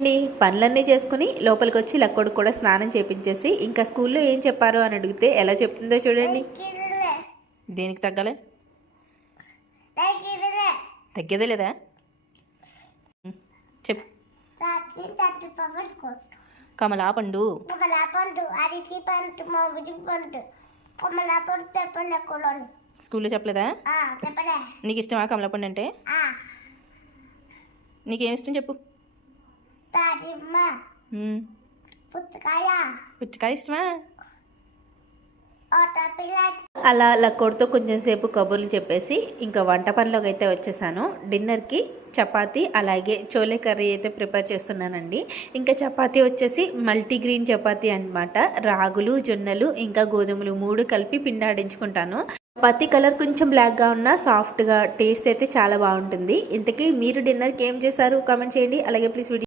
అండి పనులన్నీ చేసుకుని లోపలికి వచ్చి లక్కోడికి కూడా స్నానం చేపించేసి ఇంకా స్కూల్లో ఏం చెప్పారో అని అడిగితే ఎలా చెప్తుందో చూడండి. దేనికి తగ్గలే తగ్గేదే లేదా చెప్పు. కమలా పండు స్కూల్లో చెప్పలేదా? నీకు ఇష్టమా కమలా పండు అంటే? నీకేం ఇష్టం చెప్పు. పుచ్చకాయ ఇష్టమా? అలా లక్కోడితో కొంచెం సేపు కబుర్లు చెప్పేసి ఇంకా వంట పనిలోకి అయితే వచ్చేసాను. డిన్నర్కి చపాతీ అలాగే చోలే కర్రీ అయితే ప్రిపేర్ చేస్తున్నానండి. ఇంకా చపాతీ వచ్చేసి మల్టీగ్రీన్ చపాతీ అనమాట. రాగులు, జొన్నలు ఇంకా గోధుమలు 3 కలిపి పిండాడించుకుంటాను. చపాతీ కలర్ కొంచెం బ్లాక్గా ఉన్న సాఫ్ట్గా టేస్ట్ అయితే చాలా బాగుంటుంది. ఇంతకీ మీరు డిన్నర్కి ఏం చేశారు కామెంట్ చేయండి. అలాగే ప్లీజ్ వీడియో